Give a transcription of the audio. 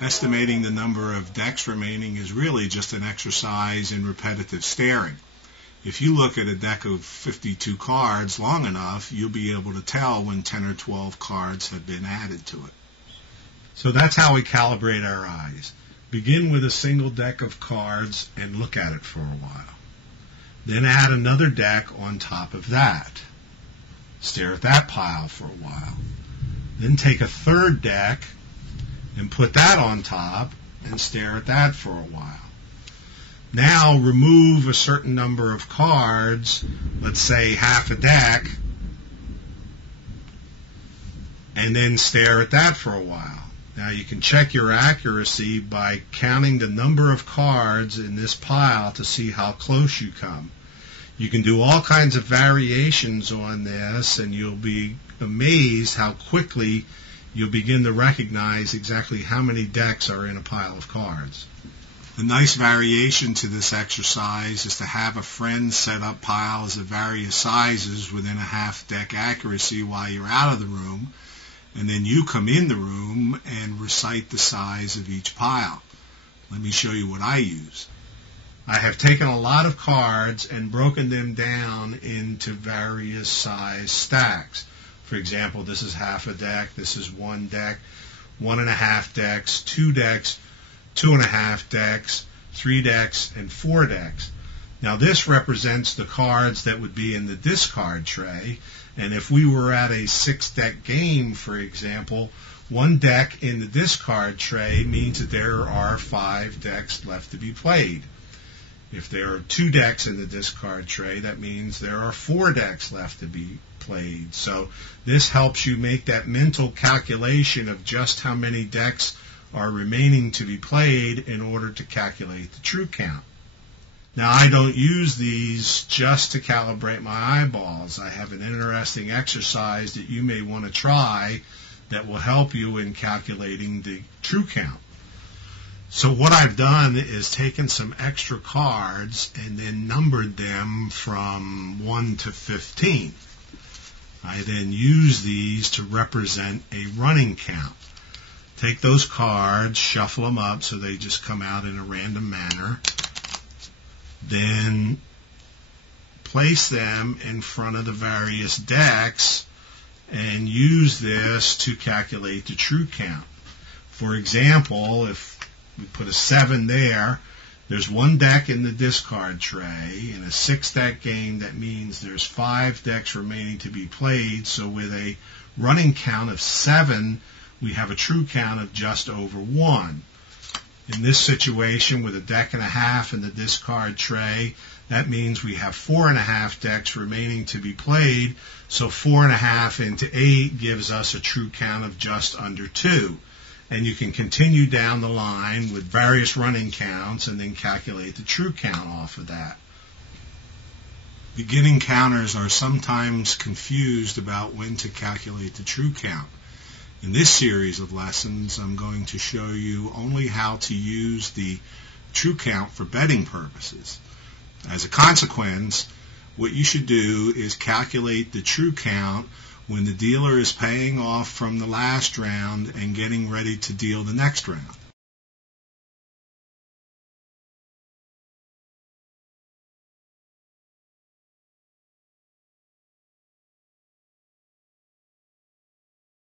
Estimating the number of decks remaining is really just an exercise in repetitive staring. If you look at a deck of 52 cards long enough, you'll be able to tell when 10 or 12 cards have been added to it. So that's how we calibrate our eyes. Begin with a single deck of cards and look at it for a while. Then add another deck on top of that. Stare at that pile for a while. Then take a third deck and put that on top and stare at that for a while. Now remove a certain number of cards, let's say half a deck, and then stare at that for a while. Now you can check your accuracy by counting the number of cards in this pile to see how close you come. You can do all kinds of variations on this, and you'll be amazed how quickly you'll begin to recognize exactly how many decks are in a pile of cards. A nice variation to this exercise is to have a friend set up piles of various sizes within a half deck accuracy while you're out of the room, and then you come in the room and recite the size of each pile. Let me show you what I use. I have taken a lot of cards and broken them down into various size stacks. For example, this is half a deck, this is one deck, 1.5 decks, 2 decks, 2.5 decks, 3 decks, and 4 decks. Now this represents the cards that would be in the discard tray, and if we were at a 6-deck game, for example, 1 deck in the discard tray means that there are 5 decks left to be played. If there are 2 decks in the discard tray, that means there are 4 decks left to be played. So this helps you make that mental calculation of just how many decks are remaining to be played in order to calculate the true count. Now, I don't use these just to calibrate my eyeballs. I have an interesting exercise that you may want to try that will help you in calculating the true count. So what I've done is taken some extra cards and then numbered them from 1 to 15. I then use these to represent a running count. Take those cards, shuffle them up so they just come out in a random manner. Then place them in front of the various decks and use this to calculate the true count. For example, if we put a 7 there, there's 1 deck in the discard tray. In a 6-deck game, that means there's 5 decks remaining to be played. So with a running count of 7, we have a true count of just over 1. In this situation, with a deck and a half in the discard tray, that means we have 4.5 decks remaining to be played. So 4.5 into 8 gives us a true count of just under 2. And you can continue down the line with various running counts and then calculate the true count off of that. Beginning counters are sometimes confused about when to calculate the true count. In this series of lessons, I'm going to show you only how to use the true count for betting purposes. As a consequence, what you should do is calculate the true count when the dealer is paying off from the last round and getting ready to deal the next round.